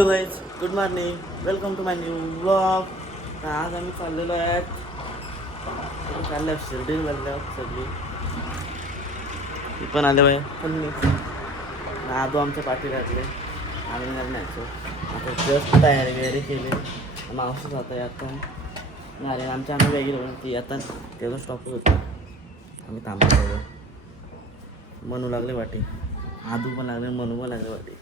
Hello guys, good morning. Welcome to my new blog. आज आम्ही चाललेलो आहेत चालल्या शिर्डी चालल्या सगळी. ती पण आले बाय पण आदो आमच्या पाठी लागले. आम्ही न्यायचो आता जस्ट तयारी वगैरे केली. मावशी जात आहे आता नाही आमच्या आम्ही वेगळी ती आता तेवढं स्टॉप होतं. आम्ही थांबलो सगळं. मनू लागले वाटी, आदू पण लागले, मनू पण लागले वाटी.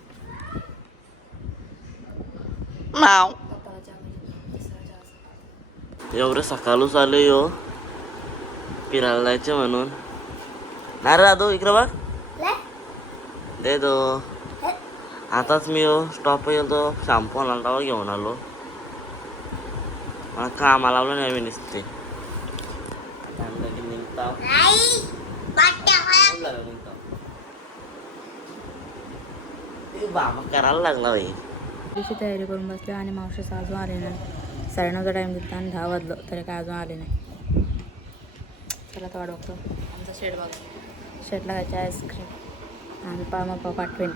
नाव एवढं सकाळूच आलो यो फिरायला जायचं म्हणून. नाही रे दादू इकडं बघ दे दो. आताच मी स्टॉप गेलो शॅम्पू आणायला घेऊन आलो. मला कामाला लावलं नाही मी नुसते बाबा करायला लागला भाई. त्याची तयारी करून बसले आणि मावशीचा अजून आले नाही. 9:30चा टाईम दिला आणि 10 वाजलं तरी काय अजून आले नाही. चला तर वाट बघतो. आमचा शेट बघा, शेटला खायची आईस्क्रीम आणि मग पाठवेन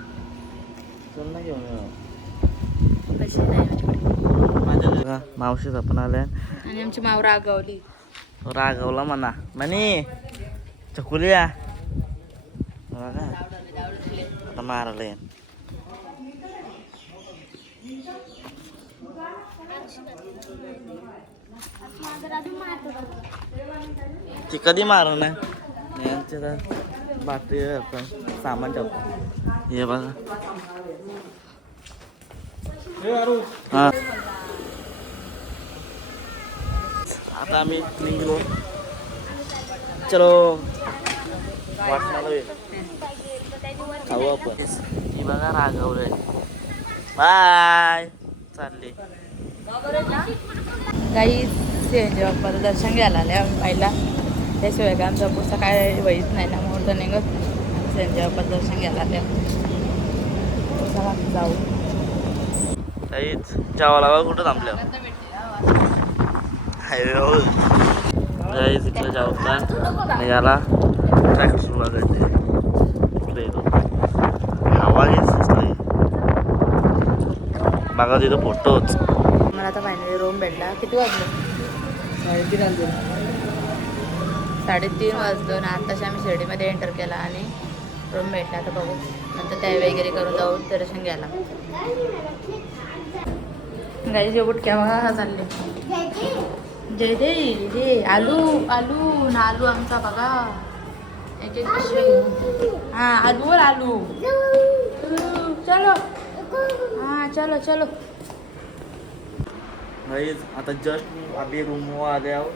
पैसे नाही. मावशीच आपण आल्या आणि आमची माव रागवली. रागवला म्हणा म्हणे चकुल्या आता मारले. ती कधी मार नाही यांच्या बाटली आपण सामान ठेवतो. हे बघा हा. आता आम्ही निघलो. चलो वाटणार खाऊ आपण. ही बघा रागवलंय. बाय चालले काही सेंजे बाप्पाचं दर्शन घ्यायला आले आम्ही पहिला. त्याशिवाय का आमचा पुढचा काय वहीच नाही ना मुहूर्त निघत. सेंजे बाप्पाचं दर्शन घ्यायला आले. चला जाऊ. काहीच जेवायला कुठं थांबल्या हायवे काहीच इकडे जाऊ का याला ट्रॅक्टर सुरू करते. इकडे येतो हवा घेतली बघा तिथं फोटोच. मला आता फायनली रूम भेटला. किती वाजलं? 3:30 वाजलं ना. आत्ताशी आम्ही शिर्डीमध्ये एंटर केला आणि रूम भेटला. आता बघू नंतर त्या वगैरे करून जाऊ दर्शन घ्यायला. गाई जे बुटक्या बघा चालले. जय दे जे आलू आलू ना आलू आमचा बघा. एक एक हा आलू आलू चलो हा चलो चलो. आता जस्ट आम्ही रूम आले आहोत.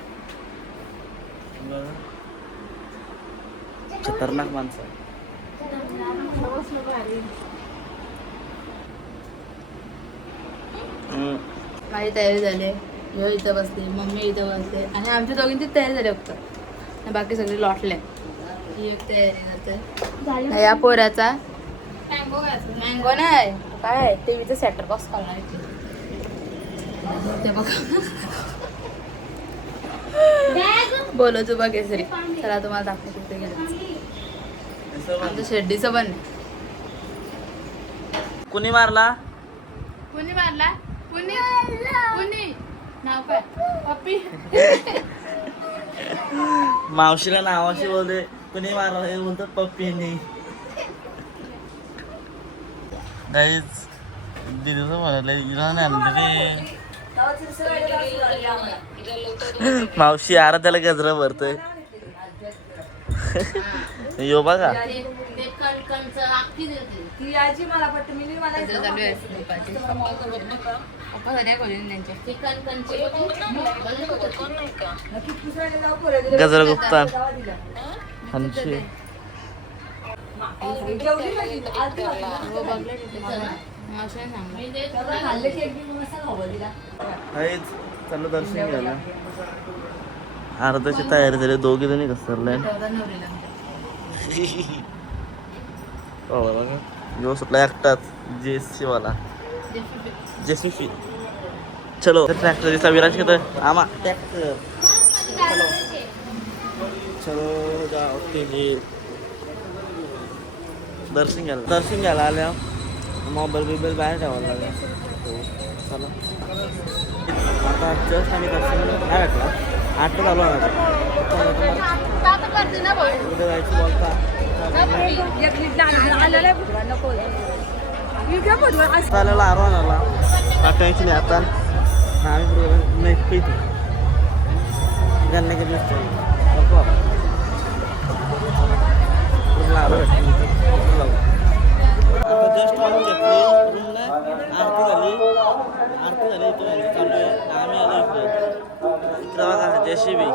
खतरनाक माणसं. माझी तयारी झाली. ह्यो इथं बसले, मम्मी इथं बसले आणि आमच्या दोघींची तयारी झाली फक्त. बाकी सगळे लॉटले. ही एक तयारी करते. या पोऱ्याचा मँगो नाही काय टीव्हीचं सेटर बॉक्स घालणार ते बघा. बोलो जुबा केसरी. चला तुम्हाला दाखवतो कुठे गेलं. आमचं शेड्डीचं पण कुणी मारला? कुणी मारला? कुणी कुणी नाव काय? पप्पी. मावशीला नावाशी बोलते. कुणी मारला हे बोलतात पप्पीने. काहीच दिदीचं म्हणाले मावशी आराध्याला गजरा भरतोय. यो बघा गजरा गुप्ता चालू दर्शन घ्यायला. अर्धाची तयारी झाली. दोघे जणी घसरले. बघा जो सुटला एकटाच जेसीवाला जेसीबी. चलो ट्रॅक्टरचा विराज घेतोय आमा ट्रॅक्टर. चलो चलो जाओ दर्शन घ्यायला आल्या. मोबाईल बिबाईल बाहेर ठेवायला लागला. चला आता जस्ट आम्ही दर्शन नाही भेटला 8 झालो ना उद्या जायचं बोलता चालेल आराम आला टेन्शन आहे आता आम्ही पुढे नाही पितो गन्ने के दिवस नको आता जस्ट आम्ही घेतली रूमला आरती झाली इथे चालू आहे आम्ही आलो इकडे बघा जेसीबी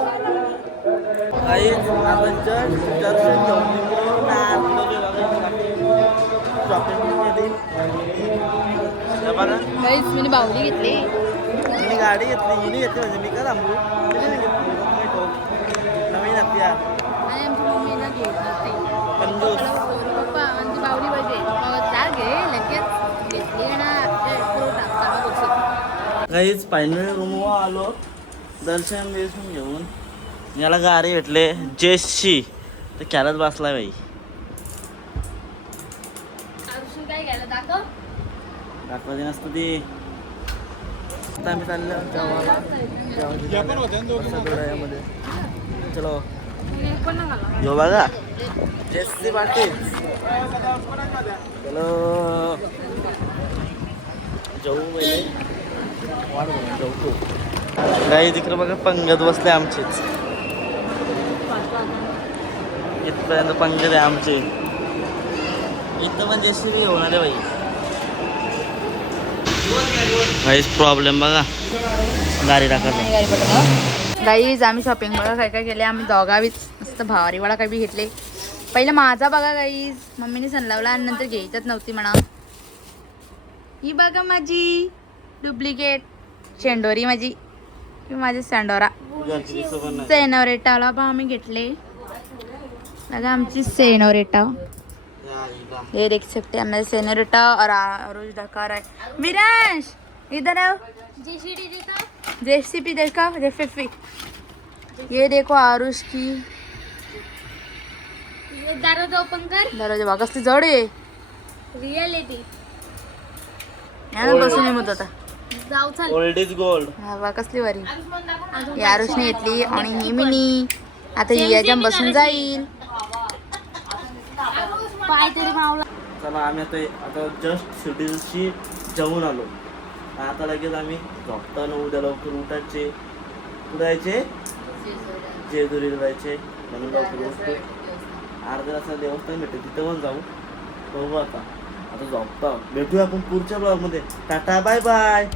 काहीच आपण जस्ट दर्शन घेऊन शॉपिंग केली बघा मी बाहुली घेतली मी गाडी घेतली हिने घेतली म्हणजे मी का थांबू नवीन हत्या आणि आमची मम्मीला घेत नसते कंजूस पप्पा आणि ती बाहुली पाहिजे मग त्या घे लगेच घेतली ना काहीच फायनल रूमवर आलो दर्शन बिर्शन घेऊन याला गाडी भेटले जेसशी तर खेळत बसला बाई काय घ्यायला दाखव दाखवायची नसतं ती आता आम्ही चाललो जेवायला चलो यो बघा जेसची पाटील चलो जाऊ पहिले वाढ जाऊ तू काही तिकडे बघा पंगत बसले आमचेच इथपर्यंत पंगत आहे आमचे इथं पण जेसीबी होणार आहे बाई काहीच प्रॉब्लेम बघा गाडी टाकायचं गाईज आम्ही शॉपिंग बघा काय काय केले आम्ही दोघावीच मस्त भावारीवाला काही बी घेतले पहिलं माझा बघा गाईज मम्मीने सणलावला आणि नंतर घ्यायच्याच नव्हती म्हणा ही बघा माझी डुप्लिकेट शेंडोरी माझी माझी सँडोरा सेनोरेटाला पण आम्ही घेतले बघा आमची सेनोरेटा ये देख सकते हैं हमारे सेनोरेटा और आरुष डकार है विरांश इधर आओ जेसीबी देखा जेफी ये देखो आरुष की दरवाजा ओपन कर दरवाजा बघा कसली जड आहे रिअलिटी यानं बसून येत होता जाऊ चल ओल्ड इज गोल्ड हा बघा कसली भारी ही आरुषने घेतली आणि ही मिनी आता ही याच्या बसून जाईल पाय तरी मावला चला आम्ही आता जस्ट शेड्यूलशी जाऊन आलो आता लगेच आम्ही झोपताना उद्या लवकर उठायचे उठायचे जेजुरीला जायचे म्हणून लवकर उठतो अर्ध्या तासाला देवस्थान भेटते तिथं पण जाऊ बघू आता झोपता भेटूया आपण पुढच्या ब्लॉगमध्ये टाटा बाय बाय